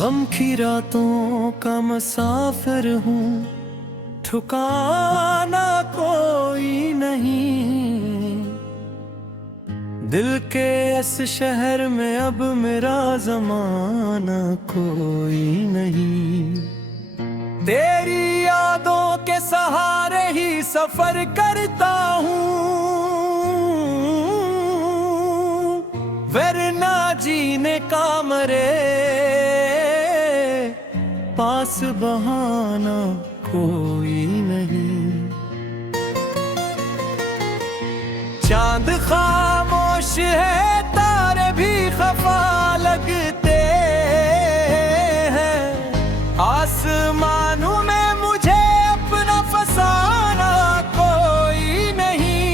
गम की रातों का मुसाफिर हूँ, ठिकाना कोई नहीं। दिल के इस शहर में अब मेरा ज़माना कोई नहीं। तेरी यादों के सहारे ही सफर करता हूँ, वरना जीने का मरे पास बहाना कोई नहीं। चांद खामोश है, तारे भी खफा लगते हैं। आसमानों में मुझे अपना फसाना कोई नहीं।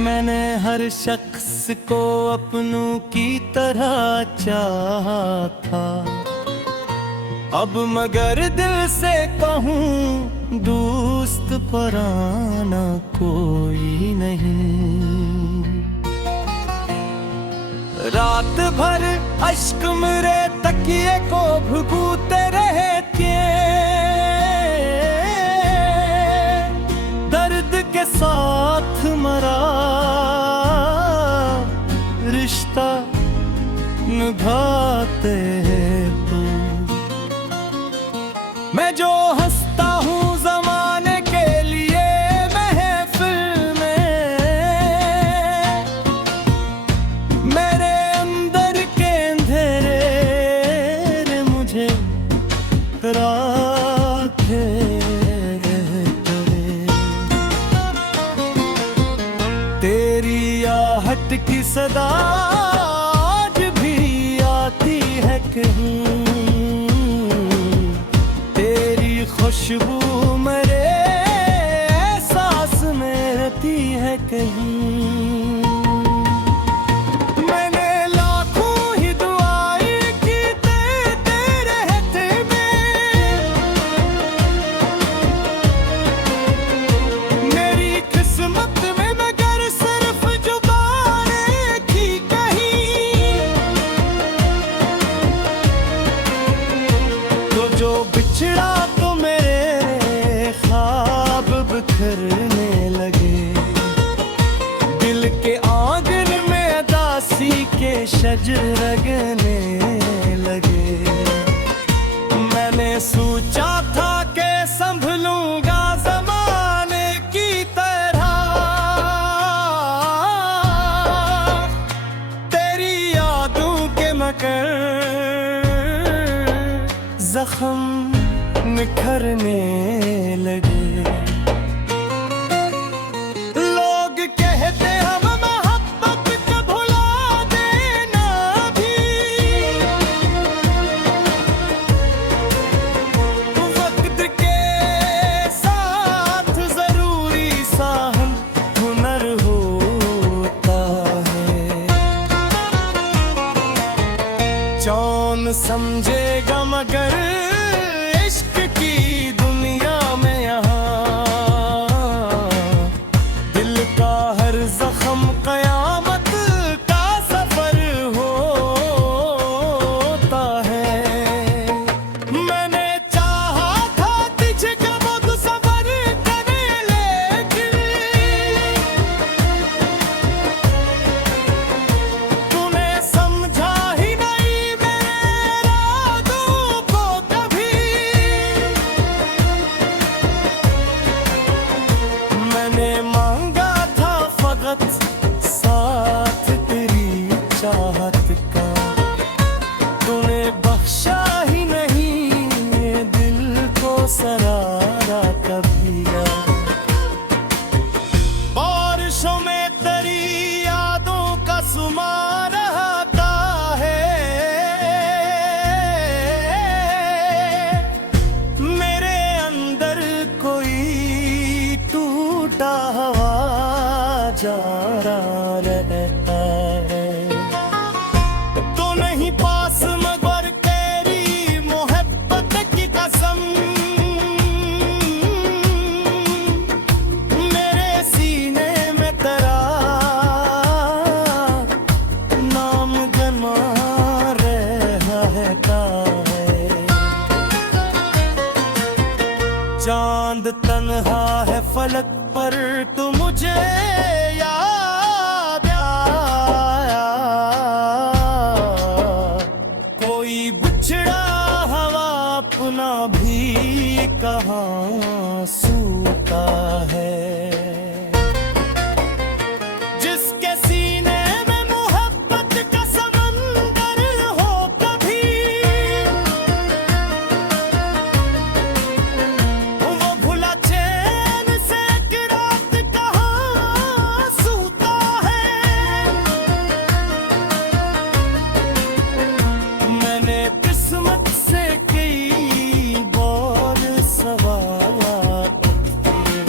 मैंने हर शख्स को अपनों की तरह चाहा था, अब मगर दिल से कहूँ दोस्त पराना कोई नहीं। रात भर अश्क मेरे तकिए को भुगूते रहते, दर्द के साथ मरा रिश्ता निभाते हैं तू। मैं जो हंसता हूँ ज़माने के लिए महफिल में, मेरे अंदर के अंधेरे मुझे राखे करे। तेरी आहट की सदा आज भी आती है कहीं, खुशबू मेरे एहसास में रहती है कहीं। मैंने लाखों ही दुआएं की तेरे रहते में, मेरी किस्मत में मगर सिर्फ जुबान की कहीं। तो जो बिछड़ा बिखरने लगे, दिल के आंगन में अदासी के शजर लगने लगे। मैंने सोचा था कि संभलूंगा ज़माने की तरह, तेरी यादों के मगर जख्म निखरने लगे। कौन समझेगा मगर इश्क की दुनिया में यहाँ, दिल का हर जख्म कयामत का सफर होता है। मैंने चाहा था तुझे कब सफर करे, लेकिन तूने समझा ही नहीं साथ तेरी चाहत का। तूने बख्शा ही नहीं दिल को सरारा कभी। बारिशों में तेरी यादों का सुमा रहता है, मेरे अंदर कोई टूटा हवा जा रहा रहता है। तो नहीं पास मगर तेरी मोहब्बत की कसम, चांद तन्हा है फलक पर तू मुझे याद आया। कोई बिछड़ा हवा अपना भी कहाँ सूता है। जिसके सीने में मोहब्बत का समंदर हो कभी, वो भुला चैन से एक रात कहाँ सूता है। मैंने किस्मत से कई बार सवाल किए,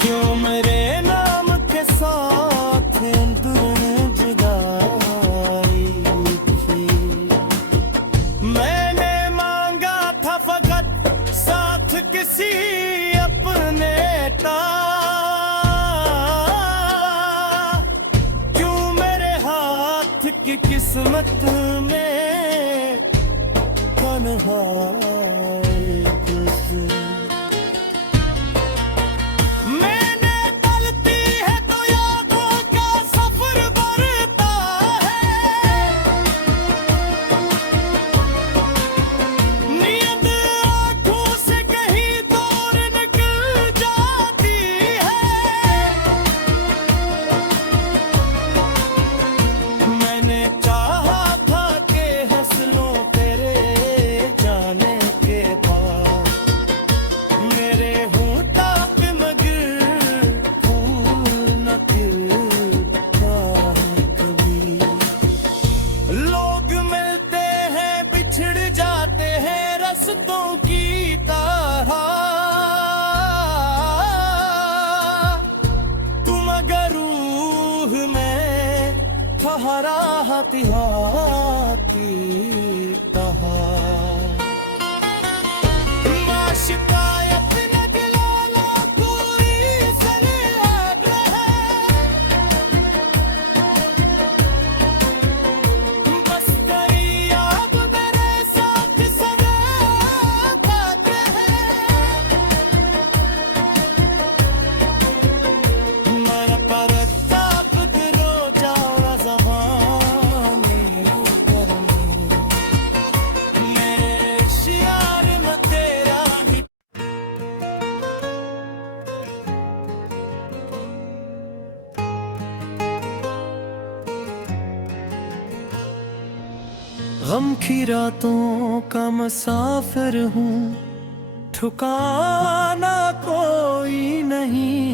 क्यों मेरे नाम के साथ जुदाई थी। मैंने मांगा था फकत साथ किसी अपने का, क्यों मेरे हाथ की किस्मत में तन्हाई तुझसे। मैंने गलती है तो यादों का सफर बढ़ता है। नींद आँखों से कहीं दूर निकल जाती है। मैंने चाहा था कि हंस लूं तेरे जाने के बाद, मेरे होंठा पे मगर फूल न खिलता है कभी। लोग मिलते हैं बिछड़ जाते हैं रस्तों की तरह, तुम अगर रूह में ठहरा की तरह। ना शिकायत न दिलाना कोई सलाह है, बस तेरी याद मेरे साथ सदा बात है। मैं परता पकड़ो जाओ ज़माने करने, मेरे शियार में तेरा ही। गम की रातों का मुसाफिर हूँ, ठिकाना कोई नहीं।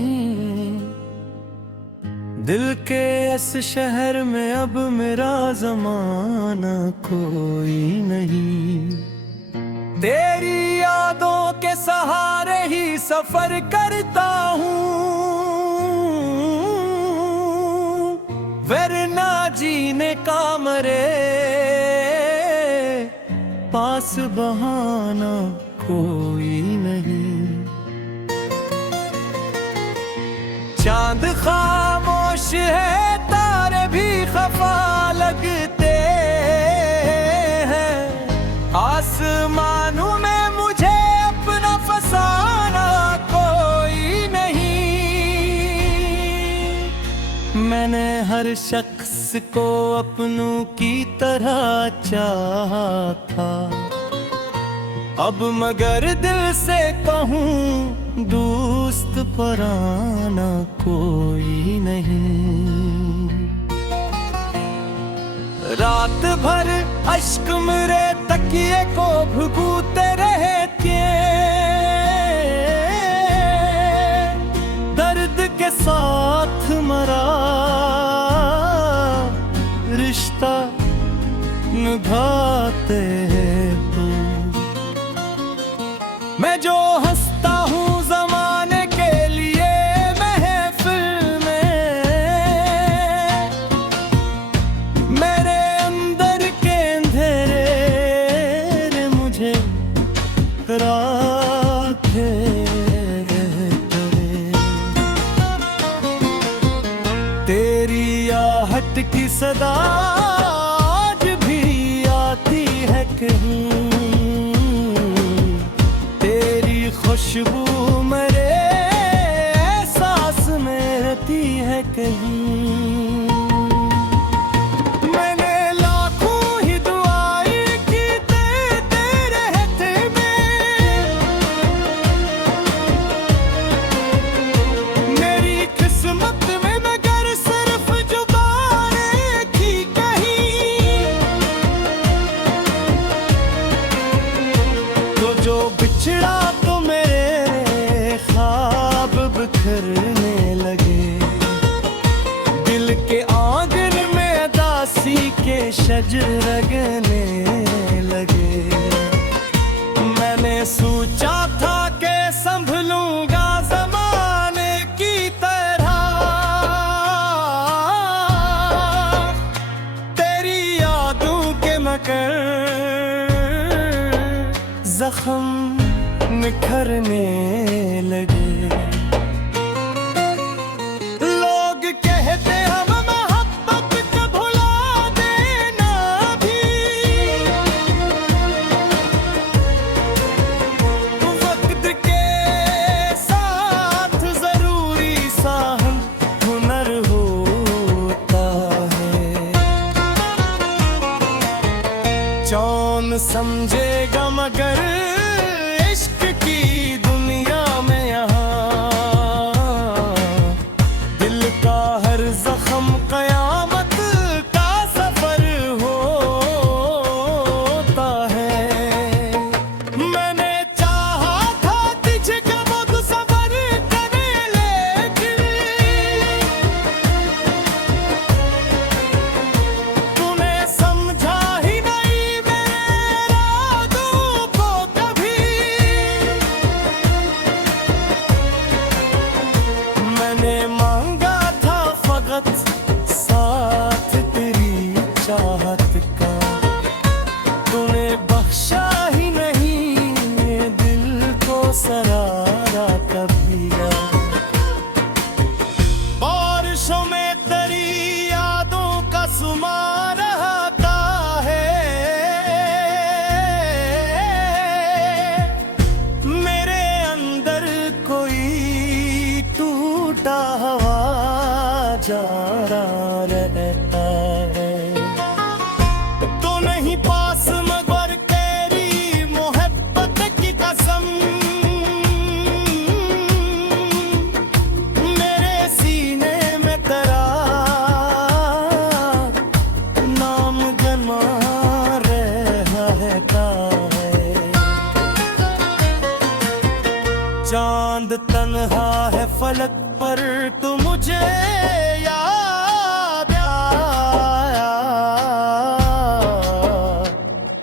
दिल के इस शहर में अब मेरा जमाना कोई नहीं। तेरी यादों के सहारे ही सफर करता हूँ, वरना जीने का मरे पास बहाना कोई नहीं। चांद खामोश है तारे भी खफा लगते हैं, आसमानों में मुझे अपना फसाना कोई नहीं। मैंने हर शख्स को अपनों की तरह चाहा था, अब मगर दिल से कहूँ दोस्त पराना कोई नहीं। रात भर अश्क मेरे तकिए को भुगूते रहते, दर्द के साथ मरा रिश्ता निभाते हैं तू। मैं जो हंसता हूँ जमाने के लिए महफिल में, मेरे अंदर के अंधेरे मुझे राखे करे। तेरी आहट की सदा आज भी आती है कहीं, तेरी खुशबू मेरे एहसास में रहती है कहीं। मैंने लाखों ही दुआएं की तेरे रहते में, मेरी किस्मत में मगर सिर्फ जुबानें थी कहीं। तो जो बिछड़ा तो मेरे ख्वाब बिखरने लगे, दिल के आंगन में दासी के शजर लगने लगे। मैंने सोचा था कि संभलूंगा जमाने की तरह, तेरी यादों के मगर जख्म निखरने लगे। लोग कहते हम मोहब्बत को भुला देना भी, वक्त के साथ जरूरी सा हुनर होता है। कौन समझेगा मगर इश्क की दुनिया में यहाँ, दिल का हर जख्म कयामत का सफर होता है। मैंने चाहा था तुझे कब सफर करे, लेकिन तूने समझा ही नहीं मेरे इरादों को कभी। मैंने मांगा था फकत साथ तेरी चाहत का, तूने बख्शा ही नहीं दिल को सरारा कभी। बारिशों में तेरी यादों का सुमा रहता है, मेरे अंदर कोई टूटा हवा जा रहा रहता है। तो नहीं पास मगर तेरी मोहब्बत की कसम, मेरे सीने में तेरा नाम जमा रहता है। चांद तन्हा है फलक पर तू मुझे याद आया,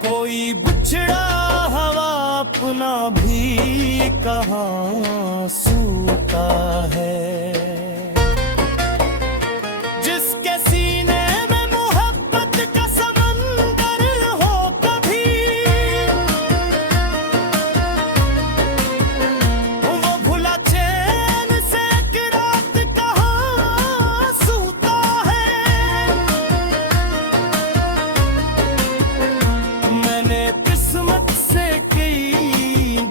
कोई बिछड़ा हवा अपना भी कहाँ सूता है। जिसके सीने में मोहब्बत का समंदर हो कभी, वो भुला चैन से कि रात कहाँ सूता है। मैंने किस्मत से कई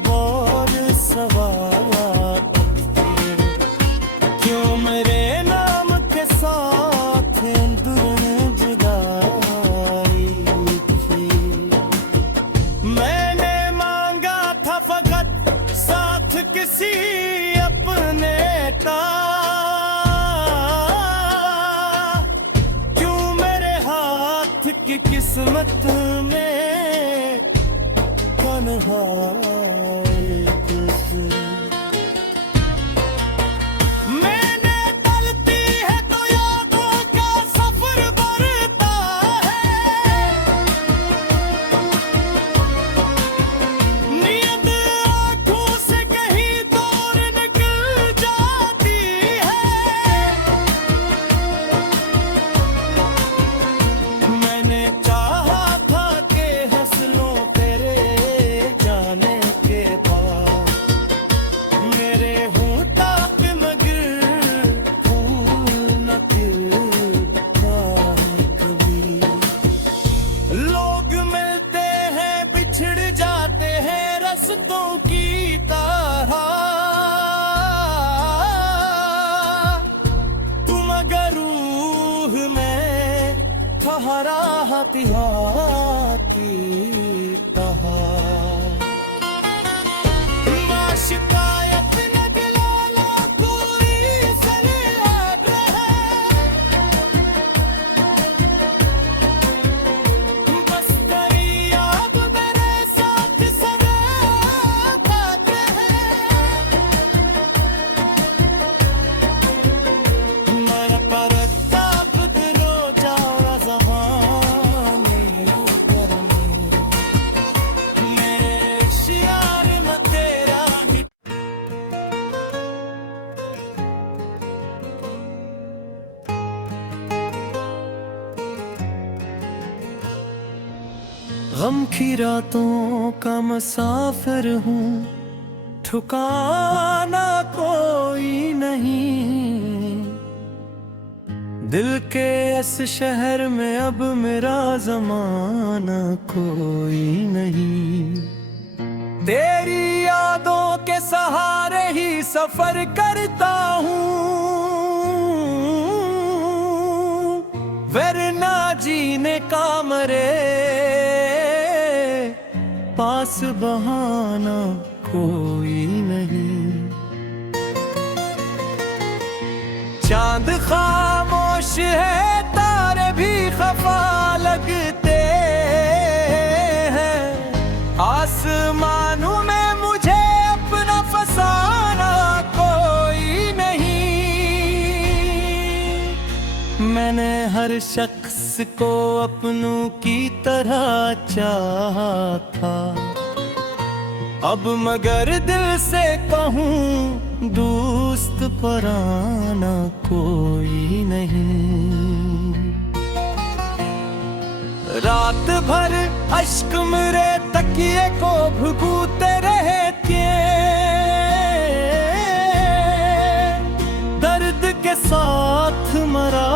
बार सवाल किए, क्यों मेरे नाम के साथ जुदाई थी। मैंने मांगा था फकत साथ किसी अपने का, क्यों मेरे हाथ की किस्मत में तन्हाई तुझसे। मैंने तलती है तो यादों का सफर बढ़ता है, नींद आँखों से कहीं दूर निकल जाती है। मैंने चाहा था फातिहा की कहा ना शिकायत न दिलाना कोई सलाह है बस तेरी याद मेरे साथ सदा बात है मैं परताप दिलो जावा ज़माने करम मैं शियार में तेरा ही गम की रातों का मुसाफिर हूँ ठिकाना कोई नहीं दिल के इस शहर में अब मेरा जमाना कोई नहीं तेरी यादों के सहारे ही सफर करता हूँ वरना जीने का मरे पास बहाना कोई नहीं चांद खामोश है तारे भी खफा लगते हैं आसमानों में मुझे अपना फसाना कोई नहीं मैंने हर शख्स को अपनों की तरह चाहा था अब मगर दिल से कहूँ दोस्त पराना कोई नहीं रात भर अश्क मेरे तकिए को भुगूते रहते दर्द के साथ मरा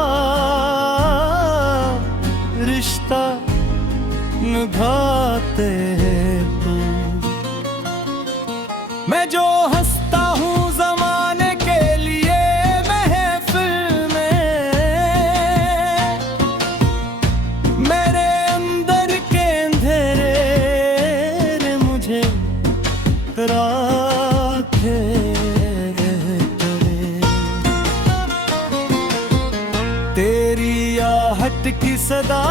रिश्ता निभाते हैं तू मैं जो हंसता हूँ जमाने के लिए महफिल में मेरे अंदर के अंधेरे मुझे राखे करे तेरी आहट की सदा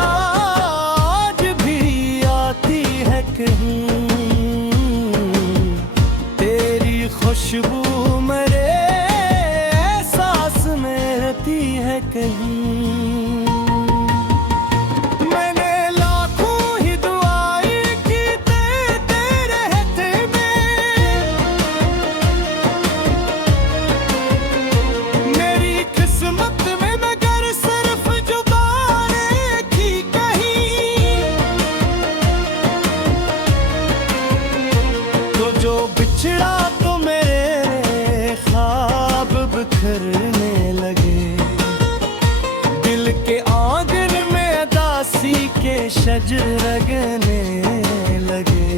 आज भी आती है कहीं खुशबू मेरे एहसास में रहती है कहीं मैंने लाखों ही दुआएं की तेरे रहते में मेरी किस्मत में मगर सिर्फ जुबानें की कहीं तो जो बिछड़ा बिखरने लगे दिल के आंगन में दासी के शजर लगने लगे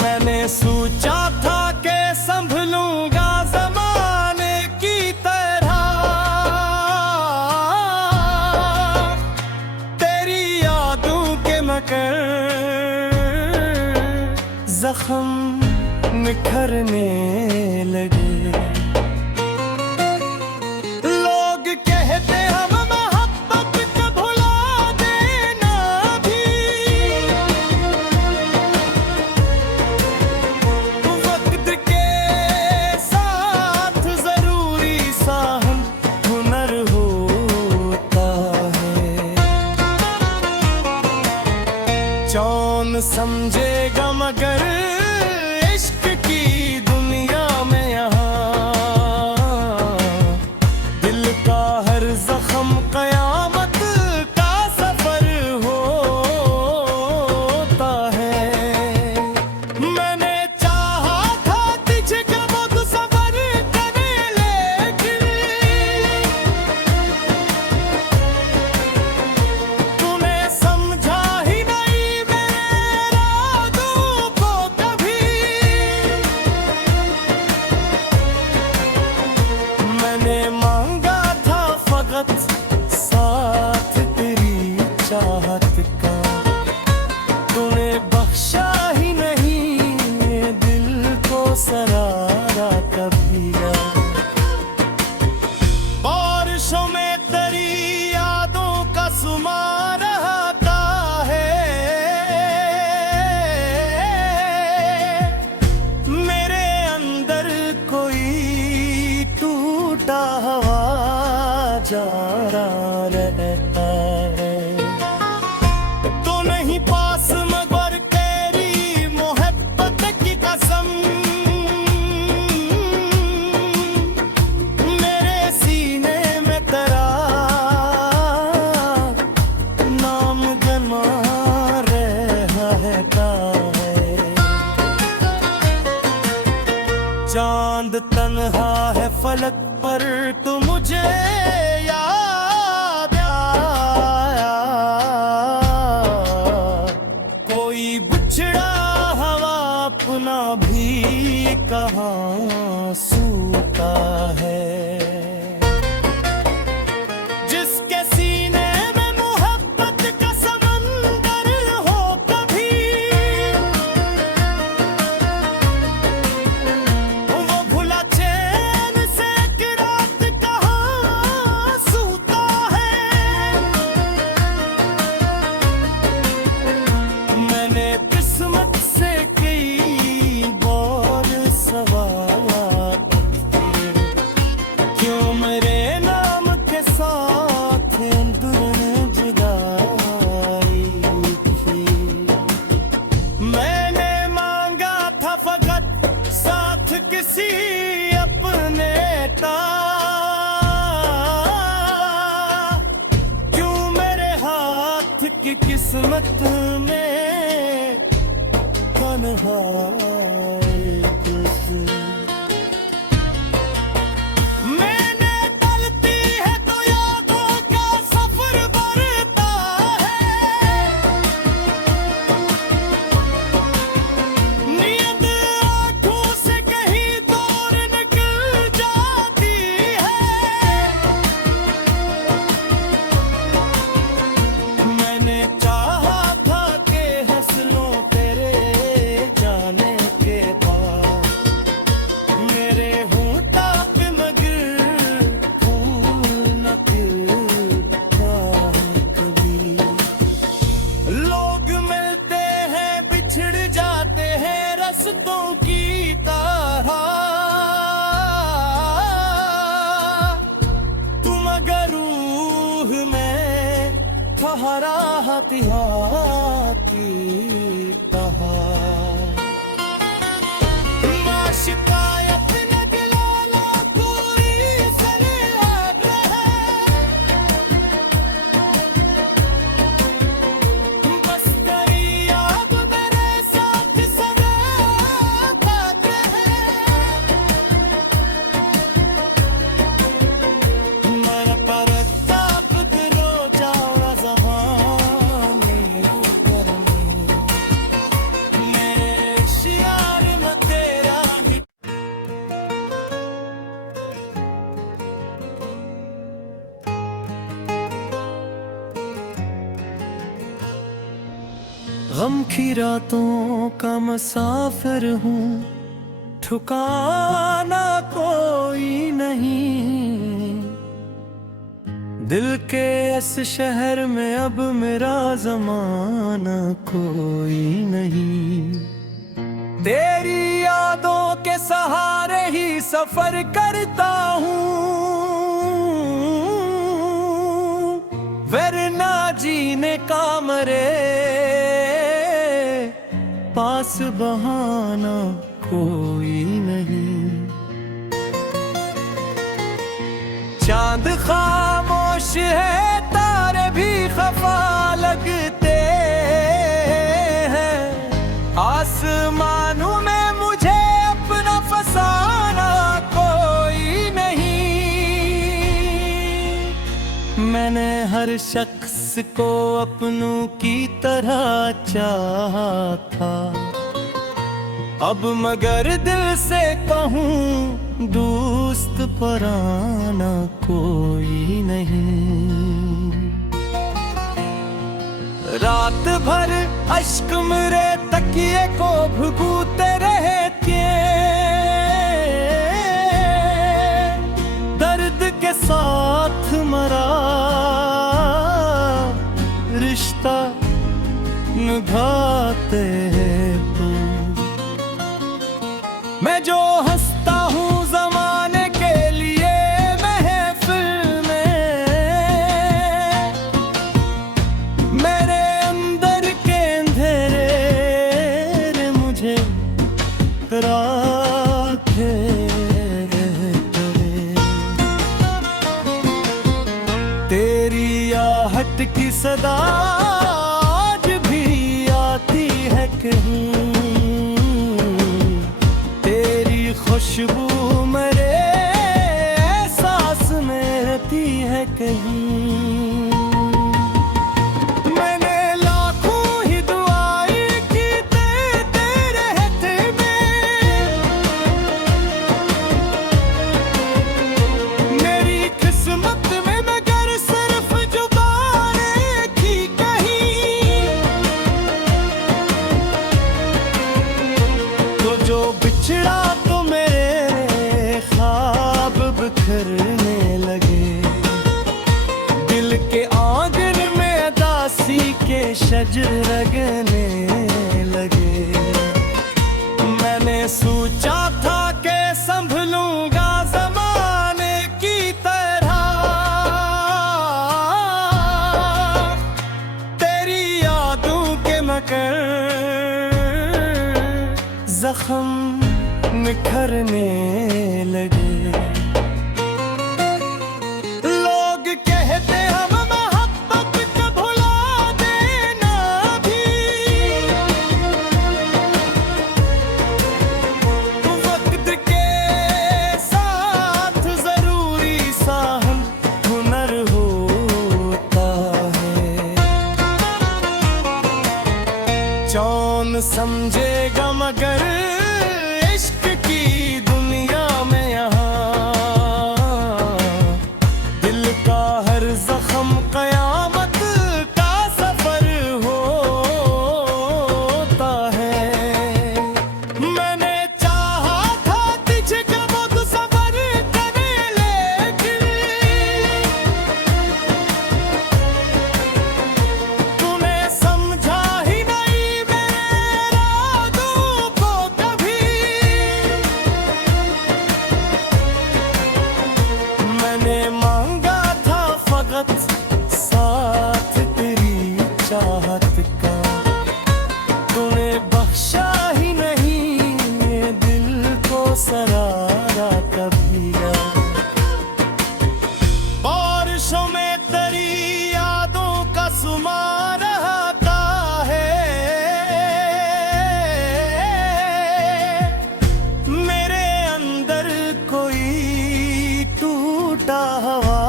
मैंने सोचा था कि संभलूंगा जमाने की तरह तेरी यादों के मगर जख्म निखरने लगे कौन समझेगा मगर इश्क की दुनिया में यहाँ दिल का हर जख्म कयामत का सफर होता है मैंने चाहा था तुझे कब सफर करे लेकिन तूने समझा ही नहीं मेरा बेचारा रहता है। तो नहीं पास मगर तेरी मोहब्बत की कसम, मेरे सीने में तेरा नाम गमा रहता है। चांद तन्हा है फलक पर तू मुझे याद आया, कोई बिछड़ा हवा अपना भी कहाँ सूता है। जिसके सीने में मोहब्बत का समंदर हो कभी, वो भुला चैन से एक रात कहाँ सूता है। मैंने किस्मत से कई बार सवाल किए, क्यों मेरे नाम के साथ जुदाई थी। मैंने मांगा था फकत साथ किसी अपने का, क्यों मेरे हाथ की किस्मत में तन्हाई तुझसे। मैंने टलती है तो यादों का सफर बढ़ता है। नींद आँखों से कहीं दूर निकल जाती है। मैंने चाहा था कि हंस लूं तेरे जाने के बाद, मेरे होंठा पे मगर फूल न खिलता है कभी। लोग मिलते हैं बिछड़ जाते हैं रस्तों की तरह, तुम अगर रूह में ठहरा हथियार की तरह। ना शिकायत न दिलाना कोई सलाह है, बस तेरी याद मेरे साथ सदा बात है। मैं परताप दिलो जाओ ज़माने करनी, मेरे शियार में तेरा ही। गम की रातों का मुसाफिर हूँ, ठिकाना कोई नहीं। दिल के इस शहर में अब मेरा जमाना कोई नहीं। तेरी यादों के सहारे ही सफर करता हूँ, वरना जीने का मरे पास बहाना कोई नहीं। चांद खामोश है तारे भी खफा लगते हैं, आसमानों में मुझे अपना फसाना कोई नहीं। मैंने हर शख्स को अपनों की तरह चाहा था, अब मगर दिल से कहूँ दोस्त पराना कोई नहीं। रात भर अश्क मेरे तकिए को भुगूते रहते, दर्द के साथ मरा रिश्ता निभाते हैं तू। मैं जो हंसता हूँ जमाने के लिए महफिल में, सदा आज भी आती है कहीं, तेरी खुशबू मेरे एहसास में रहती है कहीं। मैंने लाखों ही दुआएं की तेरे रहते में, मेरी किस्मत में मगर सिर्फ जुबानें थी कहीं। तो जो बिछड़ा तो मेरे ख्वाब बिखरने लगे, दिल के आंगन में दासी के शजर लगने लगे। मैंने सोचा था कि संभलूंगा जमाने की तरह, तेरी यादों के मगर जख्म निखरने लगे। लोग कहते हम मोहब्बत को भुला देना भी, वक्त के साथ जरूरी सा हुनर होता है। कौन समझेगा मगर इश्क की दुनिया में यहाँ, दिल का हर जख्म कयामत का सफर होता है। मैंने चाहा था तुझे कब सफर करे, लेकिन तूने समझा ही नहीं मेरे इरादों को कभी। मैंने मांगा था फकत साथ तेरी चाहत का, तूने बख्शा ही नहीं दिल को सरारा कभी ना। बारिशों में तेरी यादों का सुमा रहता है, मेरे अंदर कोई टूटा हवा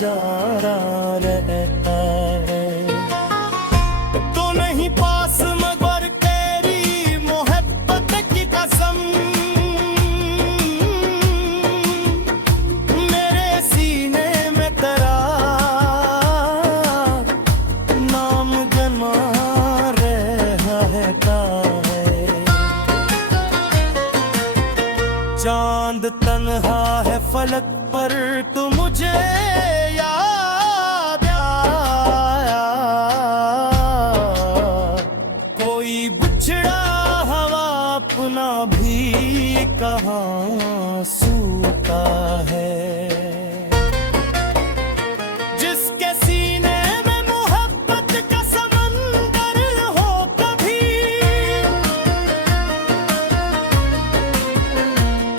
जा रहा रहता है। तो नहीं पास मगर तेरी मोहब्बत की कसम, मेरे सीने में तेरा नाम जमा रहता है। चांद तन्हा है फलक पर तू मुझे याद आया, कोई बिछड़ा हवा अपना भी कहाँ सूता है। जिसके सीने में मोहब्बत का समंदर हो कभी,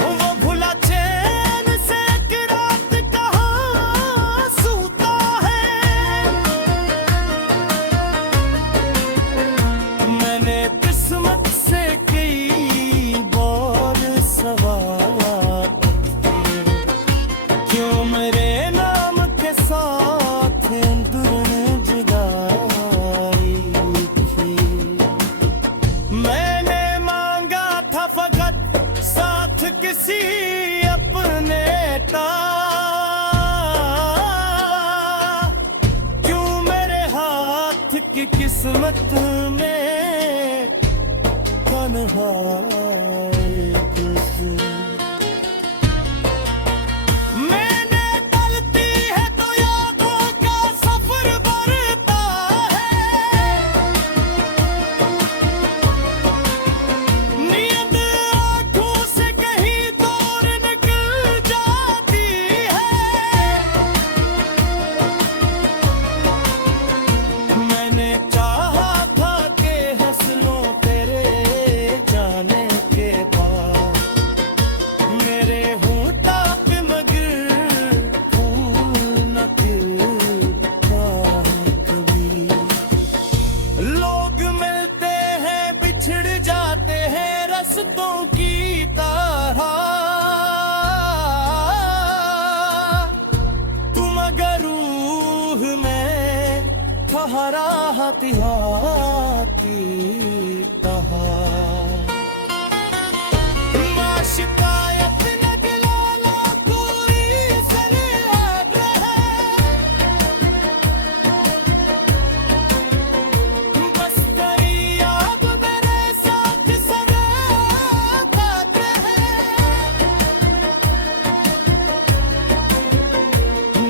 वो भुला चैन से एक रात कहाँ सूता है। मैंने किस्मत से कई बार सवाल किए, क्यों मेरे नाम के साथ जुदाई थी। मैंने मांगा था फकत साथ किसी अपने का, क्यों मेरे हाथ की किस्मत में तन्हाई तुझसे। मैंने टलती है तो यादों का सफर बढ़ता है, नींद आँखों से कहीं दूर निकल जाती है। मैंने चाहा था कि हंस लूं तेरे जाने के बाद, मोतिया की तरह। ना शिकायत न दिलाना कोई सरियात है, बस तेरी याद मेरे साथ सदा है।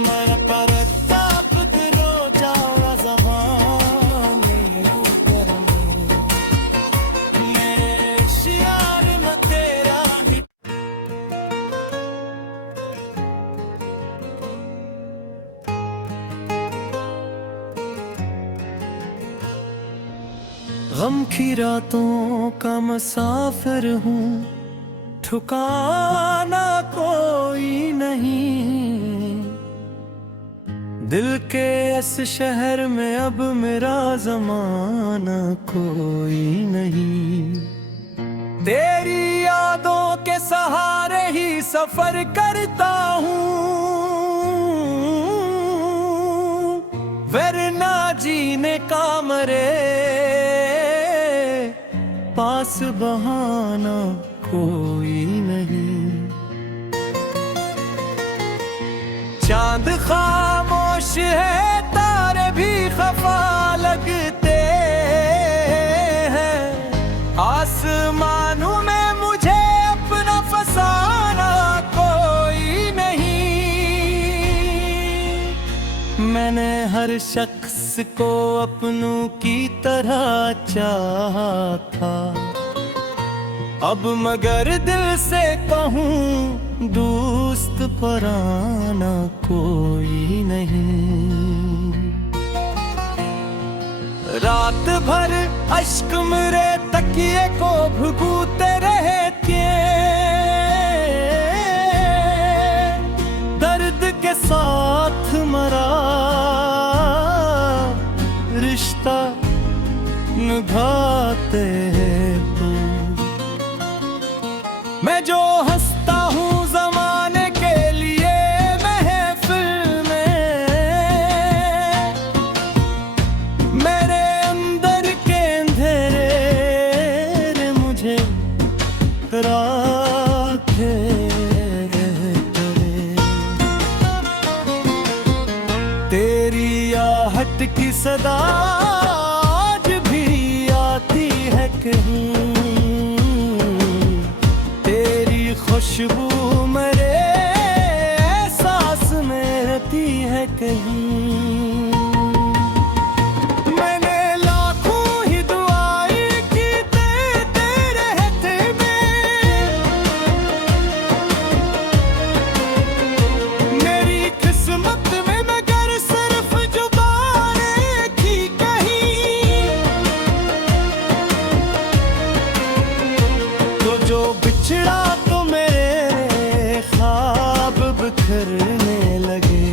मैं परताप दिलो जावा ज़बानी करम, मैं शियार में तेरा ही। गम की रातों का मुसाफिर हूँ, ठिकाना कोई नहीं। दिल के इस शहर में अब मेरा ज़माना कोई नहीं। तेरी यादों के सहारे ही सफर करता हूँ, वरना जीने का मरे पास बहाना कोई नहीं। चांद खामोश है, तारे भी खफा लगते हैं। आसमानों में मुझे अपना फसाना कोई नहीं। मैंने हर शख्स को अपनों की तरह चाहा था, अब मगर दिल से कहूँ दोस्त पराना कोई नहीं। रात भर अश्क मेरे तकिए को भुगूते रहते, दर्द के साथ मरा रिश्ता निभाते तो। मैं जो हंसता हूँ ज़माने के लिए महफिल में, मेरे अंदर के अंधेरे मुझे राखे करे। तेरी आहट की सदा आज भी आती है कहीं, खुशबू मेरे एहसास में रहती है कहीं। मैंने लाखों ही दुआएं की तेरे रहते में, मेरी किस्मत में मगर सिर्फ जुबानें की कहीं। तो जो बिछड़ा बिखरने लगे,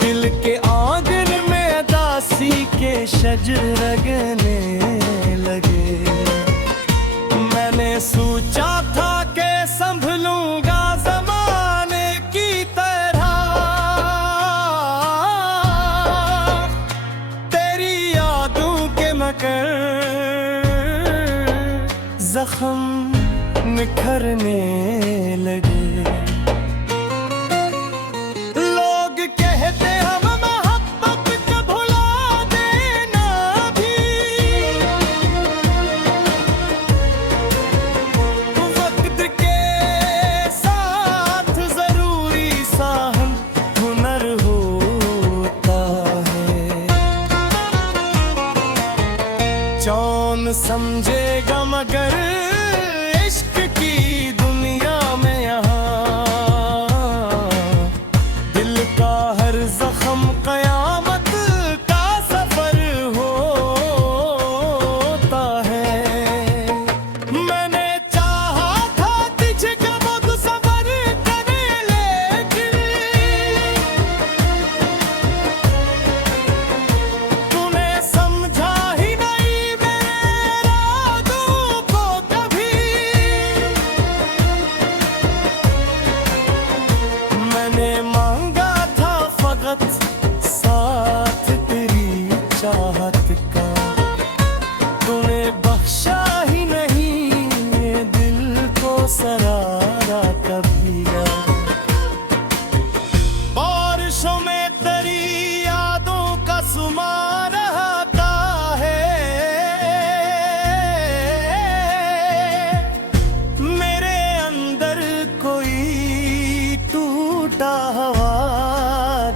दिल के आंगन में दासी के शजर लगने लगे। मैंने सोचा था कि संभलूंगा ज़माने की तरह, तेरी यादों के मगर जख्म निखरने लगे। कौन समझेगा मगर इश्क की दुनिया में यहाँ, दिल का हर जख्म कयामत का सफर होता है। मैंने चाहा था तुझे कब सफर करे, लेकिन तूने समझा ही नहीं मेरा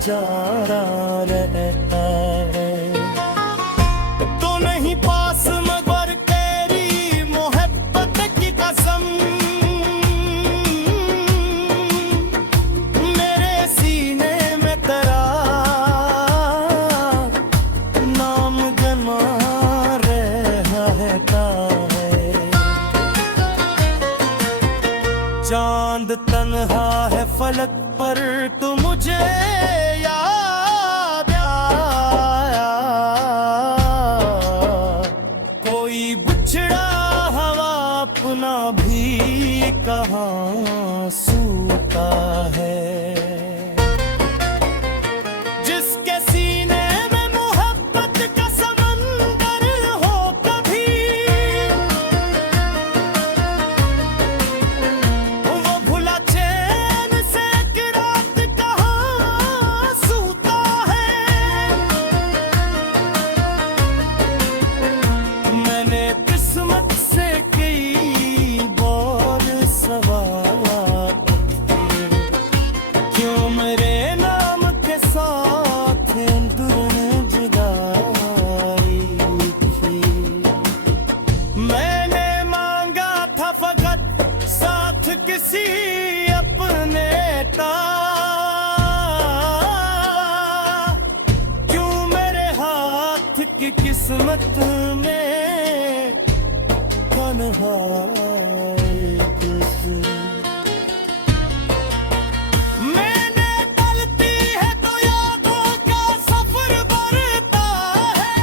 नजारा रहता है। तो नहीं पास मगर तेरी मोहब्बत की कसम, मेरे सीने में तेरा नाम गमा रहता है। चांद तन्हा है फलक पर तू मुझे याद आया, कोई बिछड़ा हवा अपना भी कहाँ सूता है। जिसके सीने में मोहब्बत का समंदर हो कभी, वो भुला चैन से एक रात कहाँ सूता है। मैंने किस्मत से कई बार सवाल किए, क्यों मेरे नाम के साथ दुर्न जुदाई थी। मैंने मांगा था फकत साथ किसी अपने का, क्यों मेरे हाथ की किस्मत में तन्हाई तुझसे। मैंने टलती है तो यादों का सफर बढ़ता है।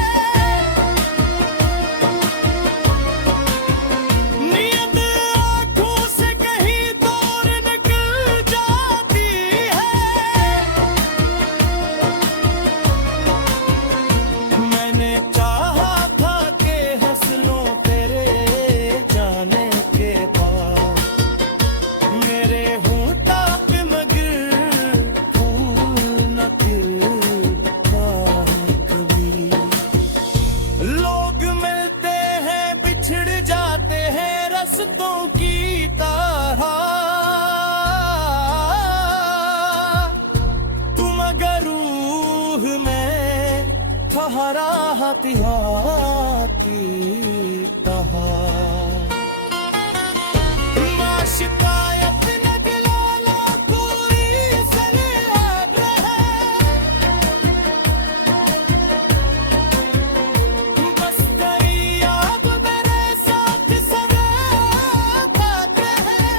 नींद आँखों से कहीं दूर निकल जाती है। मैंने चाहा था कि हंस लूं तेरे जाने के बाद, मेरे होंठा पे मगर फूल न खिलता है कभी। लोग मिलते हैं बिछड़ जाते हैं रस्तों की तरह, तुम अगर रूह में ठहरा हथियाती कहा। ना शिकायत न दिलाना कोई सलाह है, बस तेरी याद मेरे साथ सराबत है।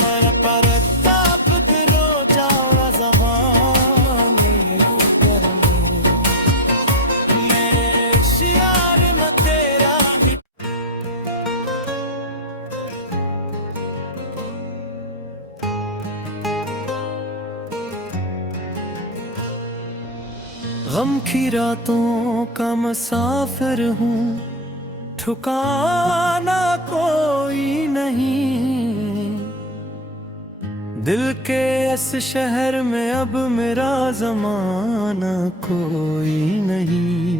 मैं परताप दिलो जाओ ज़बानी करनी, मेरे शियार में तेरा ही। गम की रातों का मुसाफिर हूँ, ठिकाना कोई नहीं। दिल के इस शहर में अब मेरा जमाना कोई नहीं।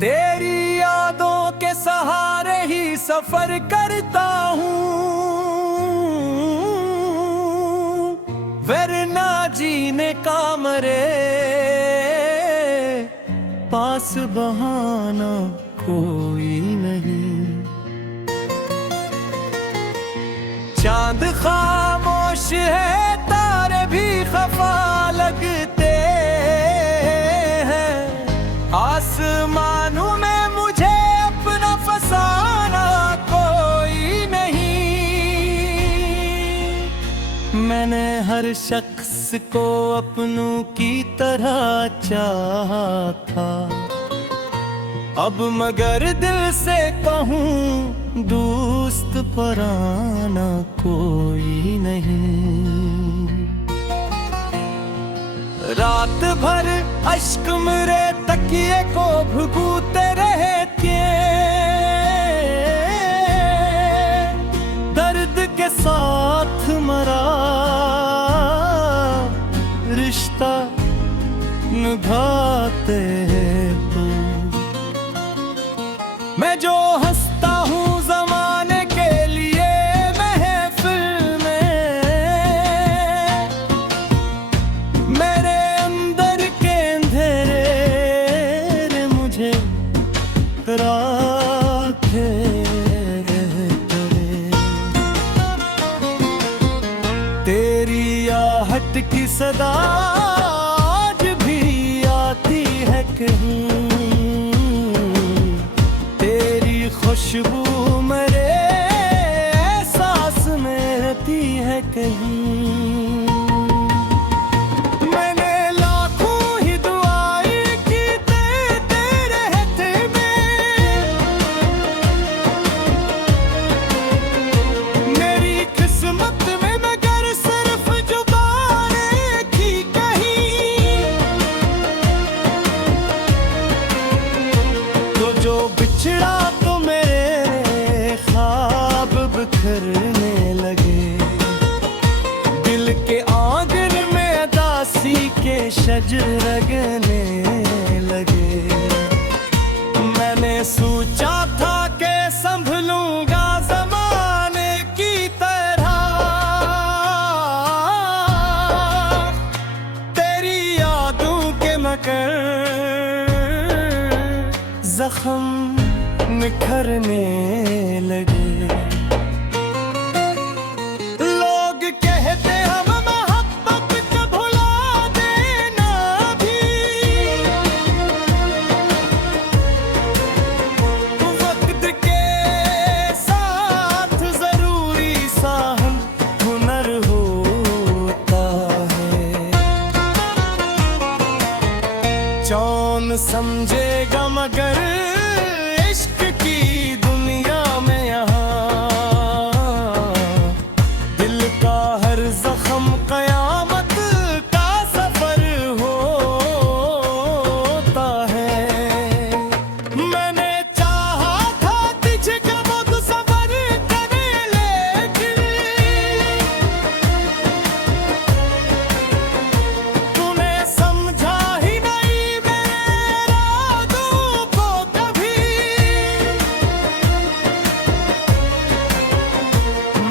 तेरी यादों के सहारे ही सफर करता हूँ, वरना जीने का मरे पास बहाना कोई नहीं। चांद खामोश है तारे भी खफा लगते हैं, आसमानों में मुझे अपना फसाना कोई नहीं। मैंने हर शख्स को अपनों की तरह चाहा था, अब मगर दिल से कहूँ दोस्त पराना कोई नहीं। रात भर अश्क मेरे तकिए को भुगूते रहते, दर्द के साथ मरा रिश्ता निभाते हैं तू। मैं जो हंसता हूँ जमाने के लिए महफिल में, सदा आज भी आती है कहीं, तेरी खुशबू मेरे एहसास में रहती है कहीं। मैंने लाखों ही दुआएं की तेरे रहते में, मेरी किस्मत में मगर सिर्फ जुबानें की कहीं। तो जो बिछड़ा तो मेरे ख्वाब बिखरने लगे, दिल के आंगन में दासी के शजर लगने लगे। मैंने सोचा था कि संभलूंगा जमाने की तरह, तेरी यादों के मगर जख्म निखरने लगे। लोग कहते हम मोहब्बत को भुला देना भी, वक्त के साथ जरूरी सा हुनर होता है। कौन समझेगा मगर इश्क की दुनिया में यहाँ, दिल का हर जख्म कयामत का सफर होता है। मैंने चाहा था तुझे कब सफर करे, लेकिन तूने समझा ही नहीं मेरे इरादों को कभी।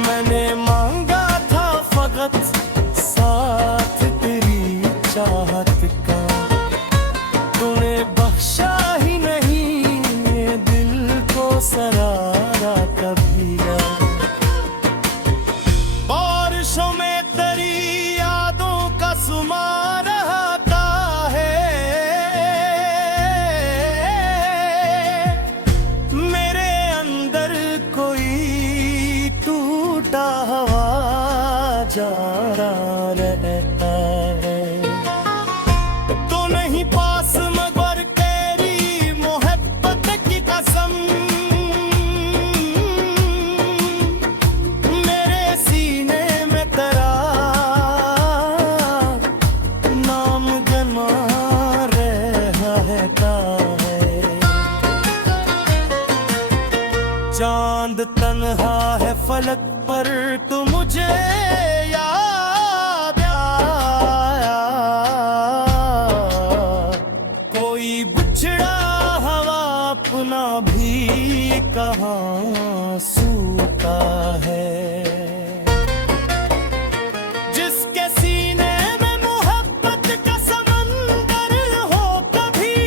मैंने मांगा था फकत साथ तेरी चाहत का, तूने बख्शा ही नहीं दिल को सरारा कभी ना। बारिशों में तेरी यादों का सुमा रहता है, मेरे अंदर कोई टूटा हवा जा रहा रहता है। तो नहीं पास मगर तेरी मोहब्बत की कसम, मेरे सीने में तेरा नाम गमा रहता है। चांद तन्हा है फलक पर तू मुझे याद आया, कोई बिछड़ा हवा अपना भी कहाँ सूता है। जिसके सीने में मोहब्बत का समंदर हो कभी,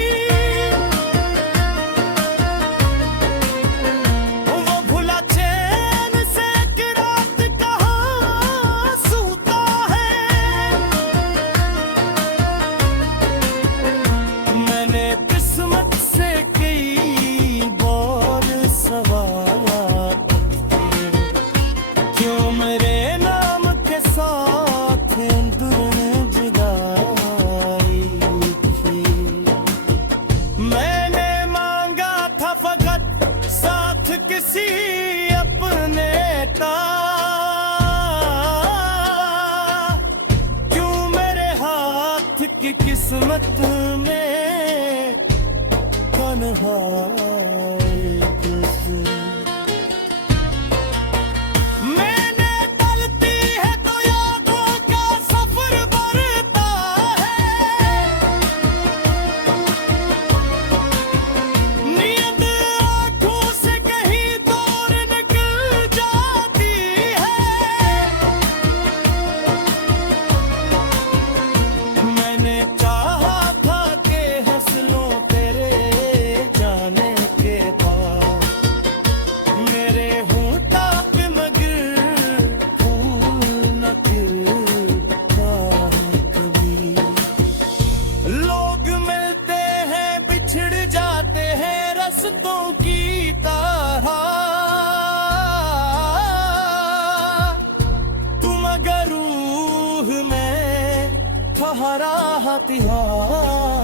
वो भुला चैन से एक रात कहाँ सूता है। मैंने किस्मत से कई बार सवाल किए, क्यों मेरे नाम के साथ जुदाई थी। मैंने मांगा था फकत साथ किसी अपने का, क्यों मेरे हाथ की किस्मत में तन्हाई तुझसे। मैंने टलती है तो यादों का सफर बढ़ता है, नींद आँखों से कहीं दूर निकल जाती है। मैंने चाहा था कि हंस लूं तेरे जाने के बाद, रहा, तू मगर रूह में ठहरा हथियार।